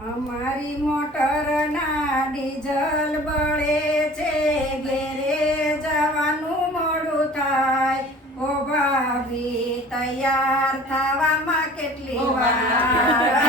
અમારી મોટર ના ડીઝલ બળે છે ઘેરે જવાનું મોડું થાય. ઓ ભાભી તૈયાર થવામાં કેટલી વાર.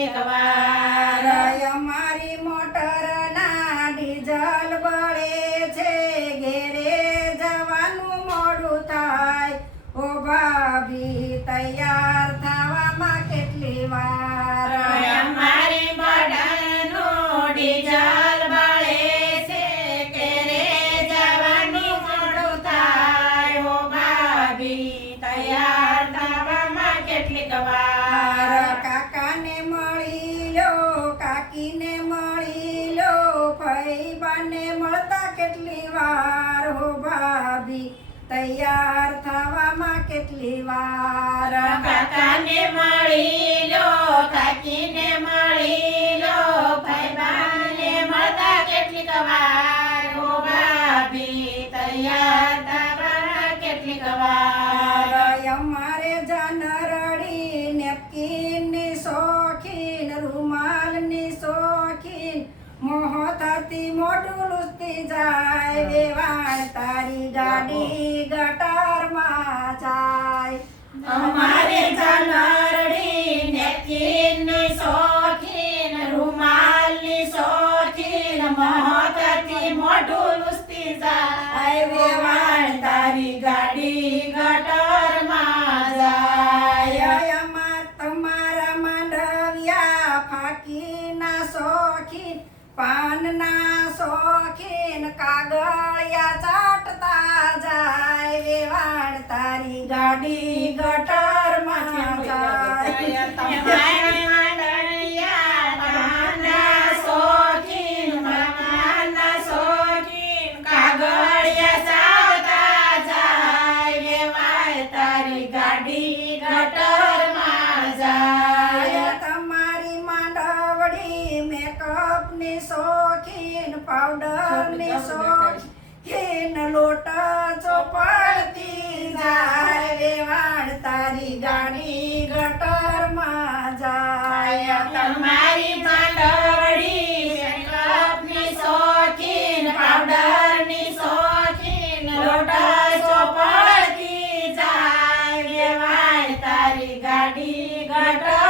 કેટલીક વાર અમારી મોટર ના ડીઝલ બળે છે ઘેરે જવાનું મોડું થાય. ઓ ભાભી તૈયાર વાર હો ભાભી તૈયાર થવામાં કેટલી વાર? કાકાને મળી લો કાકીને મળી લો ભાઈબાને મળતા કેટલીક વાર? હો ભાભી તૈયાર થવા કેટલીક વાર? અમારે જનરડી નેપકીનની શોખીન રૂમાલની શોખીન મોહતાથી મોઢું લૂછતી જાય વેવાણ તારી ગાડી ગટારમાં પાનના શોખીન કાગળિયા ચાટતા જાય વેવાણ તારી ગાડી ગટરમાં જાય. દેશો ઘેન લોટા ચોપાડતી જાય રેવાણ તારી ગાડી ગટરમાં જાય તમારી માંડવડી મેકઅપની શોખીન પાવડરની શોખીન લોટા ચોપાડતી જાય રેવાણ તારી ગાડી ગટર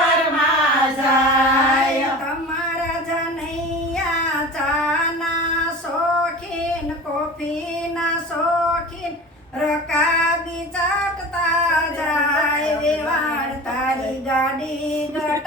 ಮಾಡಿ ನಟ